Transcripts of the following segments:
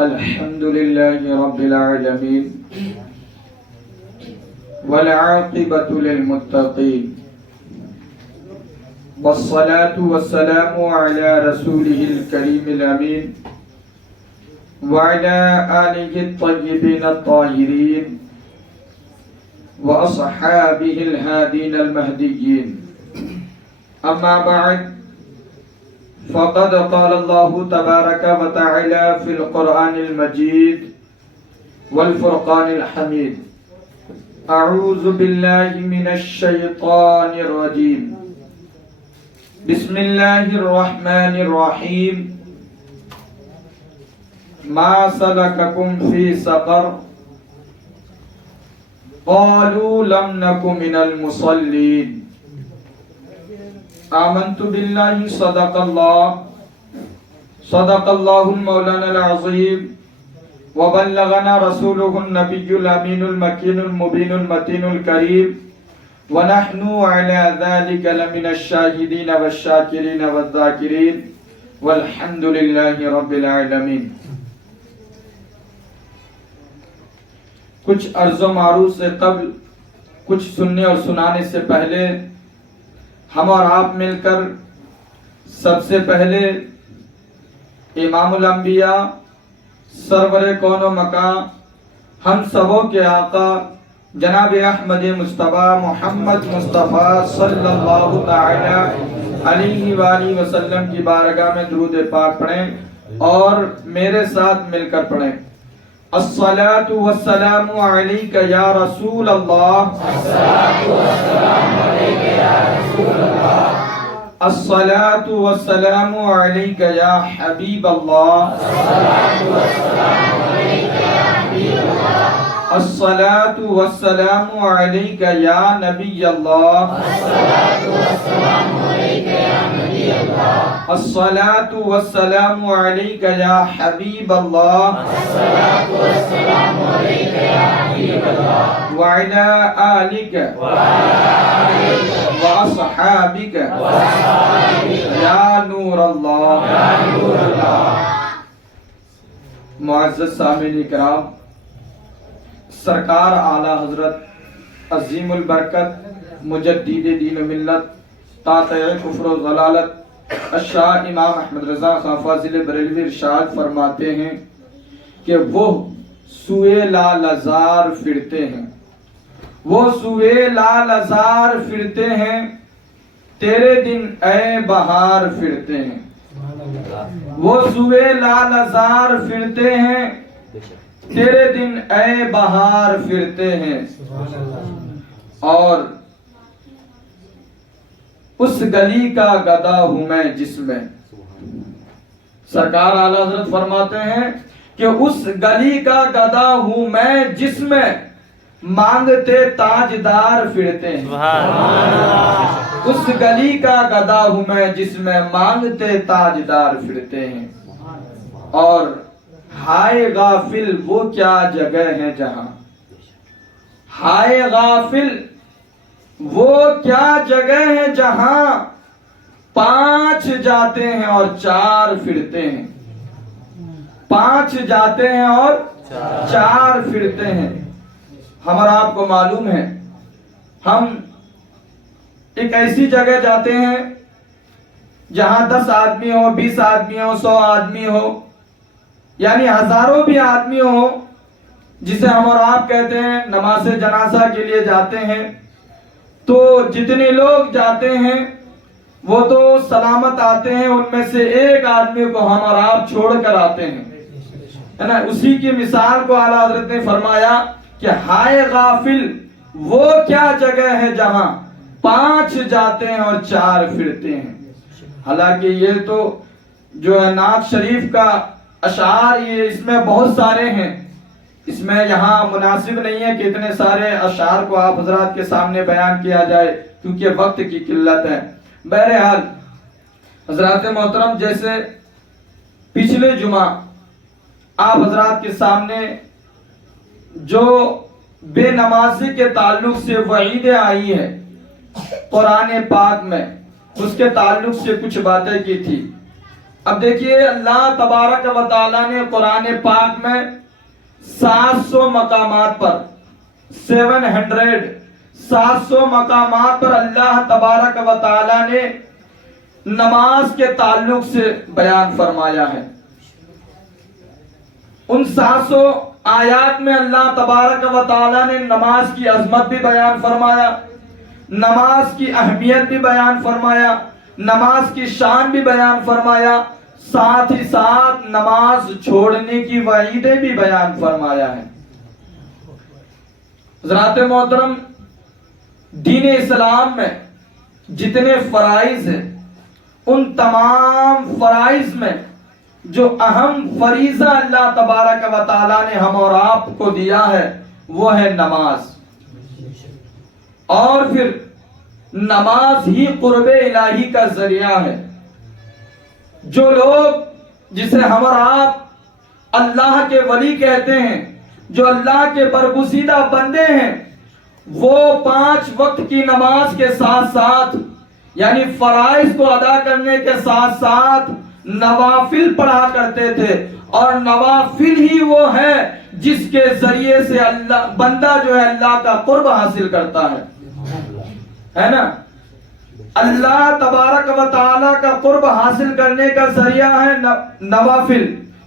الحمد لله رب العالمين والعاقبة للمتقين والصلاة والسلام على رسوله الكريم الأمين وعلى آله الطيبين الطاهرين وأصحابه الهادين المهديين. أما بعد، فقد قال الله تبارك وتعالى في القرآن المجيد والفرقان الحميد: أعوذ بالله من الشيطان الرجيم. بسم الله الرحمن الرحيم. ما سلككم في سقر؟ قالوا لم نك من المصلين. آمنت بالله صدق الله المولانا العظيم وبلغنا رسوله النبي الأمين المكين المبين المتين الكريم ونحن على ذلك لمن الشاهدين والشاكرين والذاكرين والحمد لله رب العالمين. کچھ عرض و معروض سے قبل، کچھ سننے اور سنانے سے پہلے، ہم اور آپ مل کر سب سے پہلے امام الانبیاء، سرور کون و مکان، ہم سبوں کے آقا جناب احمد مصطفیٰ محمد مصطفیٰ صلی اللہ تعالی علیہ وآلہ وسلم کی بارگاہ میں درود پاک پڑھیں اور میرے ساتھ مل کر پڑھیں: الصلاة والسلام علیک یا رسول اللہ، الصلاة والسلام علیک یا حبیب اللہ، الصلاة والسلام علیک یا نبی اللہ، الصلاة والسلام علیک یا حبیب اللہ، وعلى آلک وأصحابک یا نور اللہ. معزز سامعین کرام، سرکار اعلیٰ حضرت عظیم البرکت مجدد دین و ملت قاطع کفر و ضلالت الشاہ امام احمد رضا خان فاضل بریلوی ارشاد فرماتے ہیں کہ وہ سوئے لال ازار پھرتے ہیں، وہ سوئے لال ازار پھرتے ہیں، تیرے دن اے بہار پھرتے ہیں. وہ سوئے لال ازار پھرتے ہیں، تیرے دن اے بہار پھرتے ہیں. اور اس گلی کا گدا ہوں میں جس میں، سرکار اعلیٰ حضرت فرماتے ہیں کہ اس گلی کا گدا ہوں میں جس میں مانگتے تاجدار پھرتے ہیں. اس گلی کا گدا ہوں میں جس میں مانگتے تاجدار پھرتے ہیں. اور ہائے غافل وہ کیا جگہ ہے جہاں، ہائے غافل وہ کیا جگہ ہے جہاں 5 جاتے ہیں اور 4 پھرتے ہیں، 5 جاتے ہیں اور 4 پھرتے ہیں. ہم اور آپ کو معلوم ہے، ہم ایک ایسی جگہ جاتے ہیں جہاں 10 آدمی ہو، 20 آدمی ہو، 100 آدمی ہو، یعنی ہزاروں بھی آدمی ہو، جسے ہم اور آپ کہتے ہیں نماز جنازہ کے لیے جاتے ہیں. تو جتنے لوگ جاتے ہیں وہ تو سلامت آتے ہیں، ان میں سے ایک آدمی کو ہم اور آپ چھوڑ کر آتے ہیں، ہے نا. اسی کی مثال کو اعلیٰ حضرت نے فرمایا کہ ہائے غافل وہ کیا جگہ ہے جہاں 5 جاتے ہیں اور 4 پھرتے ہیں. حالانکہ یہ تو جو ہے نعت شریف کا اشعار، یہ اس میں بہت سارے ہیں، اس میں یہاں مناسب نہیں ہے کہ اتنے سارے اشعار کو آپ حضرات کے سامنے بیان کیا جائے کیونکہ وقت کی قلت ہے. بہرحال حضرات محترم، جیسے پچھلے جمعہ آپ حضرات کے سامنے جو بے نمازی کے تعلق سے وعیدیں آئی ہیں قرآن پاک میں، اس کے تعلق سے کچھ باتیں کی تھی. اب دیکھیے اللہ تبارک و تعالیٰ نے قرآن پاک میں 700 مقامات پر 700 مقامات پر اللہ تبارک و تعالیٰ نے نماز کے تعلق سے بیان فرمایا ہے. ان 700 آیات میں اللہ تبارک و تعالیٰ نے نماز کی عظمت بھی بیان فرمایا، نماز کی اہمیت بھی بیان فرمایا، نماز کی شان بھی بیان فرمایا، ساتھ ہی ساتھ نماز چھوڑنے کی وعیدیں بھی بیان فرمایا ہے. حضرات محترم، دین اسلام میں جتنے فرائض ہیں ان تمام فرائض میں جو اہم فریضہ اللہ تبارک و تعالیٰ نے ہم اور آپ کو دیا ہے وہ ہے نماز. اور پھر نماز ہی قرب الہی کا ذریعہ ہے. جو لوگ جسے ہم اور آپ اللہ کے ولی کہتے ہیں، جو اللہ کے برگزیدہ بندے ہیں، وہ 5 وقت کی نماز کے ساتھ ساتھ یعنی فرائض کو ادا کرنے کے ساتھ ساتھ نوافل پڑھا کرتے تھے. اور نوافل ہی وہ ہے جس کے ذریعے سے اللہ بندہ جو ہے اللہ کا قرب حاصل کرتا ہے نا. اللہ تبارک و تعالیٰ کا قرب حاصل کرنے کا ذریعہ ہے نوافل،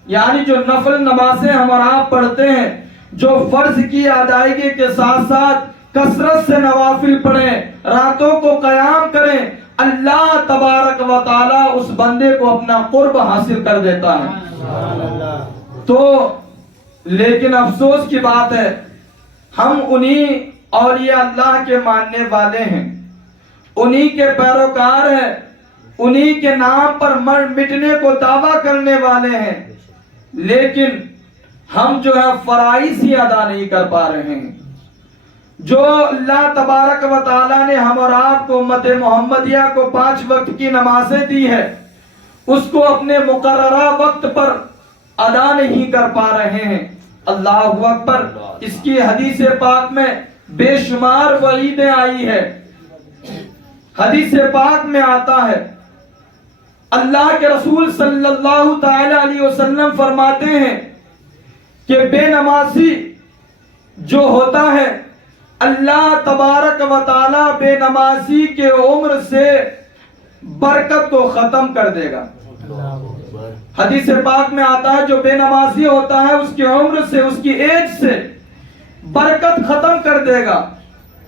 یعنی جو نفل نمازیں ہم اور آپ پڑھتے ہیں، جو فرض کی ادائیگی کے ساتھ ساتھ کثرت سے نوافل پڑھیں، راتوں کو قیام کریں، اللہ تبارک و تعالیٰ اس بندے کو اپنا قرب حاصل کر دیتا ہے. تو لیکن افسوس کی بات ہے، ہم انہی اولیاء اللہ کے ماننے والے ہیں، انہی کے پیروکار ہیں، انہی کے نام پر مر مٹنے کو دعویٰ کرنے والے ہیں، لیکن ہم جو ہے فرائض ہی ادا نہیں کر پا رہے ہیں. جو اللہ تبارک و تعالیٰ نے ہم اور آپ کو امت محمدیہ کو 5 وقت کی نمازیں دی ہے، اس کو اپنے مقررہ وقت پر ادا نہیں کر پا رہے ہیں. اللہ اکبر. اس کی حدیث پاک میں بے شمار وعیدیں آئی ہے. حدیث پاک میں آتا ہے، اللہ کے رسول صلی اللہ تعالی علیہ وسلم فرماتے ہیں کہ بے نمازی جو ہوتا ہے اللہ تبارک و تعالی بے نمازی کے عمر سے برکت کو ختم کر دے گا. حدیث پاک میں آتا ہے جو بے نمازی ہوتا ہے اس کی عمر سے، اس کی ایج سے برکت ختم کر دے گا.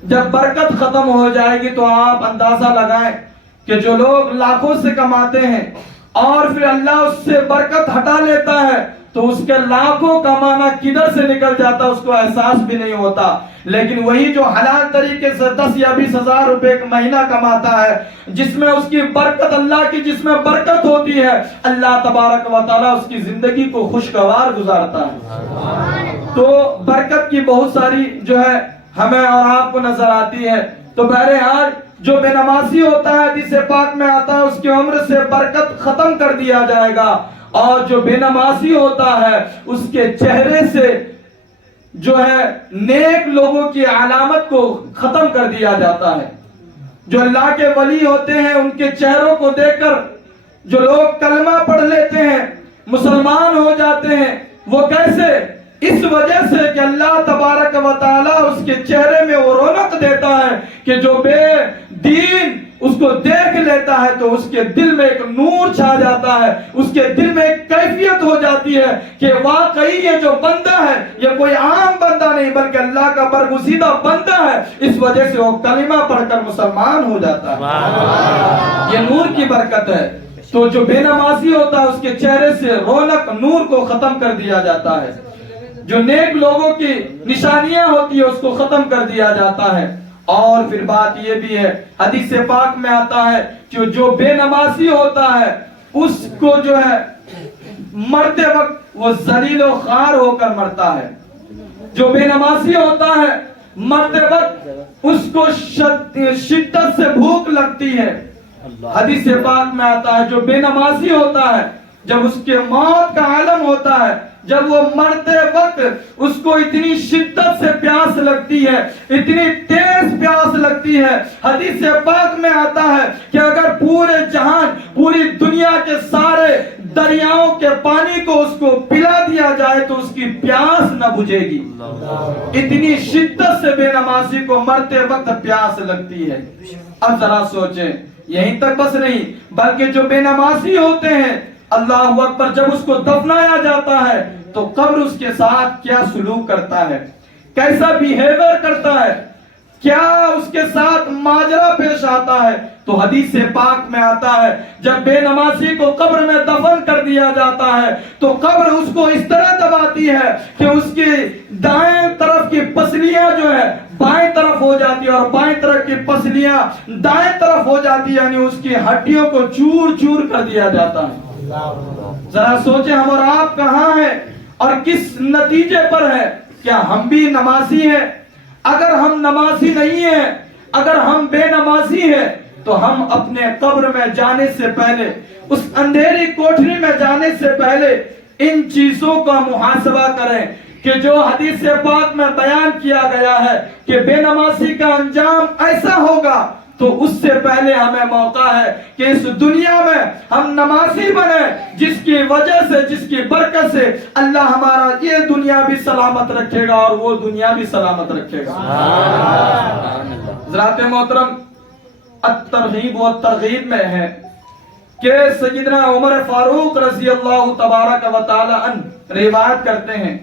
جب برکت ختم ہو جائے گی تو آپ اندازہ لگائیں کہ جو لوگ لاکھوں سے کماتے ہیں اور پھر اللہ اس سے برکت ہٹا لیتا ہے تو اس کے لاکھوں کمانا کدھر سے نکل جاتا اس کو احساس بھی نہیں ہوتا. لیکن وہی جو حلال طریقے سے 10 یا 20 ہزار روپے ایک مہینہ کماتا ہے، جس میں اس کی برکت اللہ کی جس میں برکت ہوتی ہے، اللہ تبارک و تعالیٰ اس کی زندگی کو خوشگوار گزارتا ہے. تو برکت کی بہت ساری جو ہے ہمیں اور آپ کو نظر آتی ہے. تو بہرحال جو بے نمازی ہوتا ہے حدیث پاک میں آتا ہے اس کی عمر سے برکت ختم کر دیا جائے گا، اور جو بے نمازی ہوتا ہے اس کے چہرے سے جو ہے نیک لوگوں کی علامت کو ختم کر دیا جاتا ہے. جو اللہ کے ولی ہوتے ہیں ان کے چہروں کو دیکھ کر جو لوگ کلمہ پڑھ لیتے ہیں، مسلمان ہو جاتے ہیں، وہ کیسے؟ اس وجہ سے کہ اللہ تبارک و تعالیٰ اس کے چہرے میں وہ رونق دیتا ہے کہ جو بے دین اس کو دیکھ لیتا ہے تو اس کے دل میں ایک نور چھا جاتا ہے، اس کے دل میں ایک کیفیت ہو جاتی ہے کہ واقعی یہ جو بندہ ہے یہ کوئی عام بندہ نہیں بلکہ اللہ کا برگزیدہ بندہ ہے. اس وجہ سے وہ کلمہ پڑھ کر مسلمان ہو جاتا ہے. یہ نور کی برکت ہے. تو جو بے نمازی ہوتا ہے اس کے چہرے سے رونق نور کو ختم کر دیا جاتا ہے. جو نیک لوگوں کی نشانیاں ہوتی ہیں اس کو ختم کر دیا جاتا ہے. اور پھر بات یہ بھی ہے حدیث پاک میں آتا ہے کہ جو بے نمازی ہوتا ہے اس کو جو ہے مرتے وقت وہ ذلیل و خوار ہو کر مرتا ہے. جو بے نمازی ہوتا ہے مرتے وقت اس کو شدت سے بھوک لگتی ہے. حدیث پاک میں آتا ہے جو بے نمازی ہوتا ہے جب اس کے موت کا عالم ہوتا ہے، جب وہ مرتے وقت اس کو اتنی شدت سے پیاس لگتی ہے، اتنی تیز پیاس لگتی ہے. حدیث پاک میں آتا ہے کہ اگر پورے جہان پوری دنیا کے سارے کے پانی کو اس کو پلا دیا جائے تو اس کی پیاس نہ بجھے گی. اتنی شدت سے بے نمازی کو مرتے وقت پیاس لگتی ہے. اب ذرا سوچیں, یہیں تک بس نہیں بلکہ جو بے نمازی ہوتے ہیں, اللہ اکبر, جب اس کو دفنایا جاتا ہے تو قبر اس کے ساتھ کیا سلوک کرتا ہے, کیسا بیہیوئر کرتا ہے, کیا اس کے ساتھ ماجرا پیش آتا ہے. تو حدیث پاک میں آتا ہے جب بے نمازی کو قبر میں دفن کر دیا جاتا ہے تو قبر اس کو اس طرح دباتی ہے کہ اس کی دائیں طرف کی پسلیاں جو ہے بائیں طرف ہو جاتی ہے اور بائیں طرف کی پسلیاں دائیں طرف ہو جاتی ہے, یعنی اس کی ہڈیوں کو چور چور کر دیا جاتا ہے. ذرا سوچیں ہم اور آپ کہاں ہیں اور کس نتیجے پر ہے. کیا ہم بھی نمازی ہیں؟ اگر ہم نمازی نہیں ہیں, اگر ہم بے نمازی ہیں تو ہم اپنے قبر میں جانے سے پہلے, اس اندھیری کوٹھری میں جانے سے پہلے ان چیزوں کا محاسبہ کریں کہ جو حدیث پاک میں بیان کیا گیا ہے کہ بے نمازی کا انجام ایسا ہوگا, تو اس سے پہلے ہمیں موقع ہے کہ اس دنیا میں ہم نمازی بنے, جس کی وجہ سے, جس کی برکت سے اللہ ہمارا یہ دنیا بھی سلامت رکھے گا اور وہ دنیا بھی سلامت رکھے گا. حضرات محترم, الترغیب و ترغیب میں ہے کہ سیدنا عمر فاروق رضی اللہ تبارک و تعالی عنہ روایت کرتے ہیں,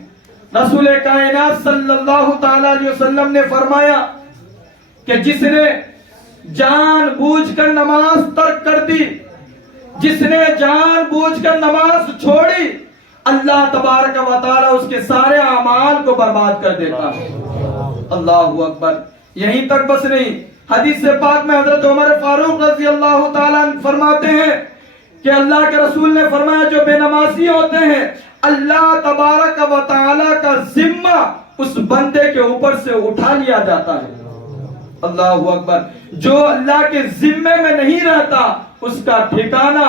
رسول کائنات صلی اللہ تعالی علیہ وسلم نے فرمایا کہ جس نے جان بوجھ کر نماز ترک کر دی, جس نے جان بوجھ کر نماز چھوڑی, اللہ تبارک و تعالی اس کے سارے اعمال کو برباد کر دیتا ہے. اللہ اکبر. یہیں تک بس نہیں, حدیث پاک میں حضرت عمر فاروق رضی اللہ تعالیٰ فرماتے ہیں کہ اللہ کے رسول نے فرمایا جو بے نمازی ہوتے ہیں اللہ تبارک و تعالیٰ کا ذمہ اس بندے کے اوپر سے اٹھا لیا جاتا ہے. اللہ اکبر. جو اللہ کے ذمے میں نہیں رہتا اس کا ٹھکانہ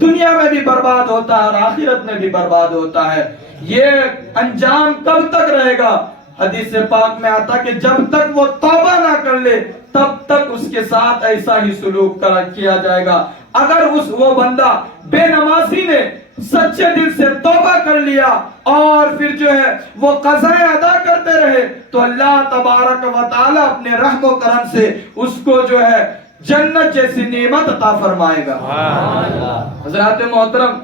دنیا میں بھی برباد ہوتا ہے اور آخرت میں بھی برباد ہوتا ہے. یہ انجام کب تک رہے گا؟ حدیث پاک میں آتا کہ جب تک وہ توبہ نہ کر لے تب تک اس کے ساتھ ایسا ہی سلوک کیا جائے گا. اگر وہ بندہ بے نمازی نے سچے دل سے توبہ کر لیا اور پھر جو ہے وہ قضائیں ادا کرتے رہے تو اللہ تبارک و تعالی اپنے رحم و کرم سے اس کو جو ہے جنت جیسی نعمت عطا فرمائے گا. حضرات محترم,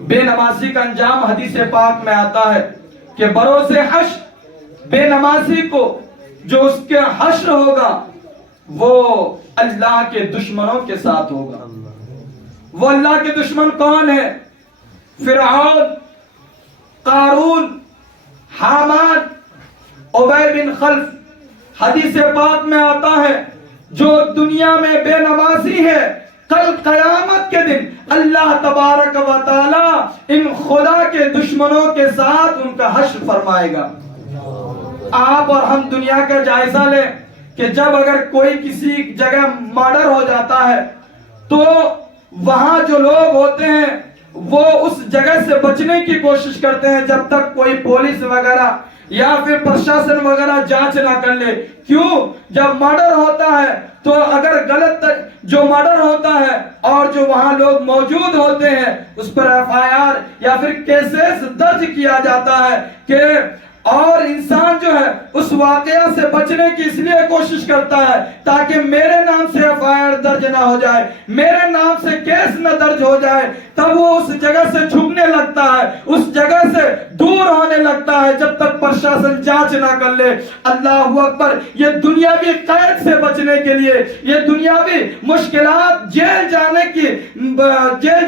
بے نمازی کا انجام حدیث پاک میں آتا ہے کہ بروز حشر بے نمازی کو جو اس کے حشر ہوگا وہ اللہ کے دشمنوں کے ساتھ ہوگا. وہ اللہ کے دشمن کون ہے؟ فرعون, قارون, حامان, ابی بن خلف. حدیث پاک میں آتا ہے جو دنیا میں بے نمازی ہے کل قیامت کے دن اللہ تبارک و تعالی ان خدا کے دشمنوں کے ساتھ ان کا حشر فرمائے گا. آپ اور ہم دنیا کا جائزہ لیں کہ جب اگر کوئی کسی جگہ مرڈر ہو جاتا ہے تو وہاں جو لوگ ہوتے ہیں وہ اس جگہ سے بچنے کی کوشش کرتے ہیں جب تک کوئی پولیس وغیرہ یا پھر پرشاسن وغیرہ جانچ نہ کر لے. کیوں؟ جب مرڈر ہوتا ہے تو اگر غلط جو مرڈر ہوتا ہے اور جو وہاں لوگ موجود ہوتے ہیں اس پر ایف آئی آر یا پھر کیسز درج کیا جاتا ہے کہ اور انسان جو ہے اس واقعہ سے بچنے کی اس لیے کوشش کرتا ہے تاکہ میرے نام سے ایف آئی آر درج نہ ہو جائے, میرے نام سے کیس نہ درج ہو جائے. تب وہ اس جگہ سے چھپنے لگتا ہے, اس جگہ سے دور ہونے لگتا ہے جب تک پرشاسن جانچ نہ کر لے. اللہ اکبر. یہ دنیاوی قید سے بچنے کے لیے, یہ دنیاوی مشکلات, جیل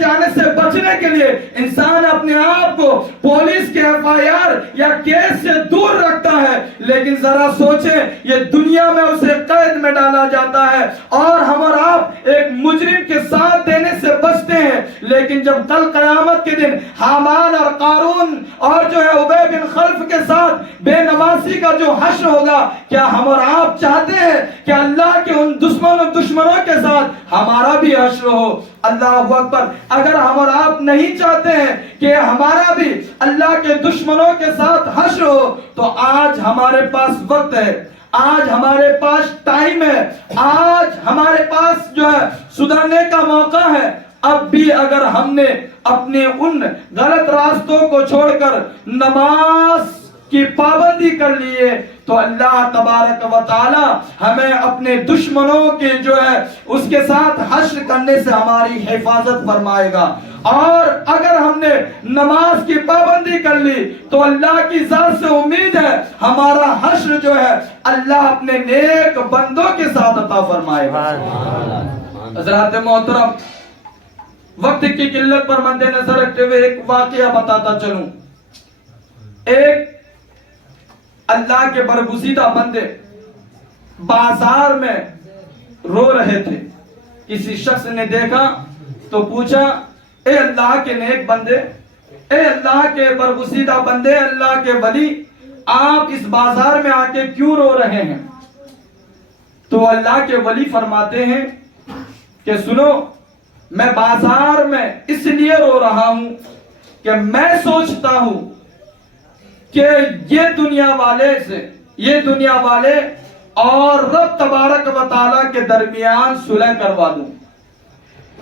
جانے سے بچنے کے لیے انسان اپنے آپ کو پولیس کے ایف آئی آر یا کیس سے دور رکھتا ہے. لیکن ذرا سوچیں یہ دنیا میں اسے قید میں ڈالا جاتا ہے اور ہم اور آپ ایک مجرم کے ساتھ دینے سے بچتے ہیں. لیکن جب کل قیامت کے دن حامان اور قارون اور جو ہے ابی بن خلف کے ساتھ بے نمازی کا جو حشر ہوگا, کیا ہم اور آپ چاہتے ہیں کہ اللہ کے ان دشمنوں کے ساتھ ہمارا بھی حشر ہو؟ اللہ اکبر. اگر ہم اور آپ نہیں چاہتے ہیں کہ ہمارا بھی اللہ کے دشمنوں کے ساتھ حشر ہو تو آج ہمارے پاس وقت ہے, آج ہمارے پاس ٹائم ہے, آج ہمارے پاس جو ہے سدھرنے کا موقع ہے. اب بھی اگر ہم نے اپنے ان غلط راستوں کو چھوڑ کر نماز کی پابندی کر لیے تو اللہ تبارک و تعالی ہمیں اپنے دشمنوں کے جو ہے اس کے ساتھ حشر کرنے سے ہماری حفاظت فرمائے گا. اور اگر ہم نے نماز کی پابندی کر لی تو اللہ کی ذات سے امید ہے ہمارا حشر جو ہے اللہ اپنے نیک بندوں کے ساتھ عطا فرمائے گا. حضرات محترم، وقت کی قلت پر مد نظر رکھتے ہوئے ایک واقعہ بتاتا چلوں. ایک اللہ کے برگزیدہ بندے بازار میں رو رہے تھے. کسی شخص نے دیکھا تو پوچھا، اے اللہ کے نیک بندے، اے اللہ کے برگزیدہ بندے، اللہ کے ولی، آپ اس بازار میں آ کے کیوں رو رہے ہیں؟ تو اللہ کے ولی فرماتے ہیں کہ سنو، میں بازار میں اس لیے رو رہا ہوں کہ میں سوچتا ہوں کہ یہ دنیا والے اور رب تبارک و تعالی کے درمیان صلح کروا دوں.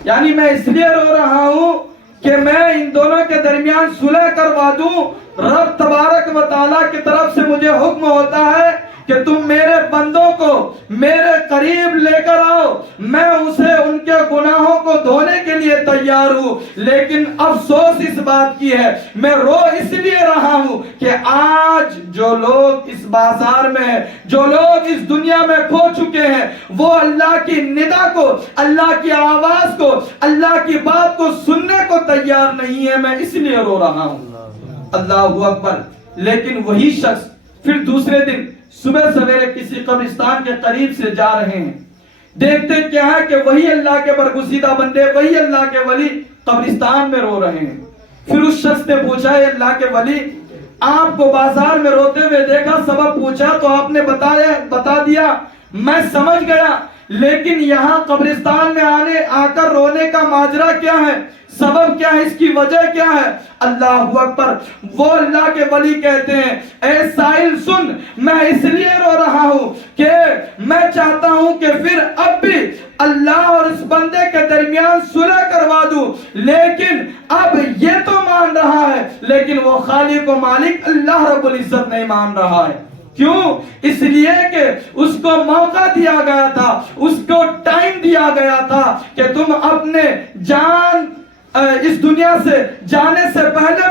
یعنی میں اس لیے رو رہا ہوں کہ میں ان دونوں کے درمیان صلح کروا دوں. رب تبارک و تعالی کی طرف سے مجھے حکم ہوتا ہے کہ تم میرے بندوں کو میرے قریب لے کر آؤ، میں اسے ان کے گناہوں کو دھونے کے لیے تیار ہوں. لیکن افسوس اس بات کی ہے، میں رو اس لیے رہا ہوں کہ آج جو لوگ اس بازار میں ہیں، جو لوگ اس دنیا میں کھو چکے ہیں، وہ اللہ کی ندا کو، اللہ کی آواز کو، اللہ کی بات کو سننے کو تیار نہیں ہے. میں اس لیے رو رہا ہوں. اللہ اکبر. لیکن وہی شخص پھر دوسرے دن صبح سویرے کسی قبرستان کے قریب سے جا رہے ہیں. دیکھتے کیا ہے کہ وہی اللہ کے برگزیدہ بندے، وہی اللہ کے ولی قبرستان میں رو رہے ہیں. پھر اس شخص نے پوچھا، اے اللہ کے ولی، آپ کو بازار میں روتے ہوئے دیکھا، سبب پوچھا تو آپ نے بتا دیا، میں سمجھ گیا. لیکن یہاں قبرستان میں آ کر رونے کا ماجرا کیا ہے؟ سبب کیا ہے؟ اس کی وجہ کیا ہے؟ اللہ اکبر. وہ اللہ کے ولی کہتے ہیں، اے سائل سن، میں اس لیے رو رہا ہوں کہ میں چاہتا ہوں کہ پھر اب بھی اللہ اور اس بندے کے درمیان صلح کروا دوں. لیکن اب یہ تو مان رہا ہے لیکن وہ خالق و مالک اللہ رب العزت نہیں مان رہا ہے. کیوں؟ اس لیے کہ اس کو موقع دیا گیا تھا، اس کو ٹائم دیا گیا تھا کہ تم اپنے جان اس دنیا سے جانے سے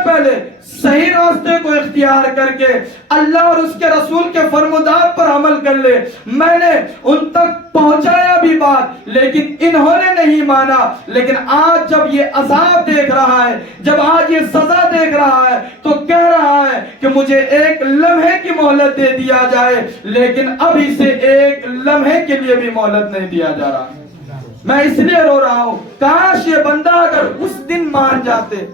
پہلے صحیح راستے کو اختیار کر کے اللہ اور اس کے رسول کے فرمودات پر عمل کر لے. میں نے ان تک پہنچایا بھی بات لیکن انہوں نے نہیں مانا. لیکن آج جب یہ عذاب دیکھ رہا ہے، جب آج یہ سزا دیکھ رہا ہے تو کہہ رہا ہے کہ مجھے ایک لمحے کی مہلت دے دیا جائے. لیکن اب اسے ایک لمحے کے لیے بھی مہلت نہیں دیا جا رہا. میں اس لیے رو رہا ہوں، کاش یہ بندہ اگر اس دن مان جاتے،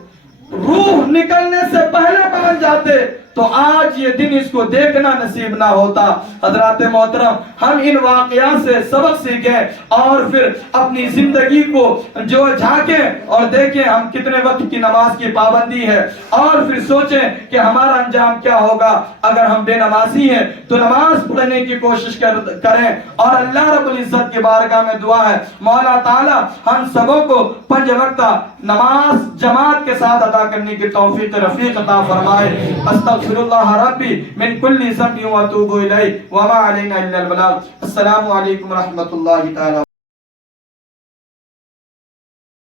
روح نکلنے سے پہلے مان جاتے تو آج یہ دن اس کو دیکھنا نصیب نہ ہوتا. حضرات محترم، ہم ان واقعات سے سبق سیکھیں اور پھر اپنی زندگی کو جو جھانکیں اور دیکھیں ہم کتنے وقت کی نماز کی پابندی ہے، اور پھر سوچیں کہ ہمارا انجام کیا ہوگا. اگر ہم بے نمازی ہیں تو نماز پڑھنے کی کوشش کریں. اور اللہ رب العزت کی بارگاہ میں دعا ہے مولا تعالی ہم سبوں کو 5 وقت نماز جماعت کے ساتھ ادا کرنے کی توفیق رفیق عطا فرمائے. استغفر اللہ ربی من کل ذنب واتوب الیہ وما علینا الا البلاغ. السلام علیکم ورحمۃ اللہ تعالی.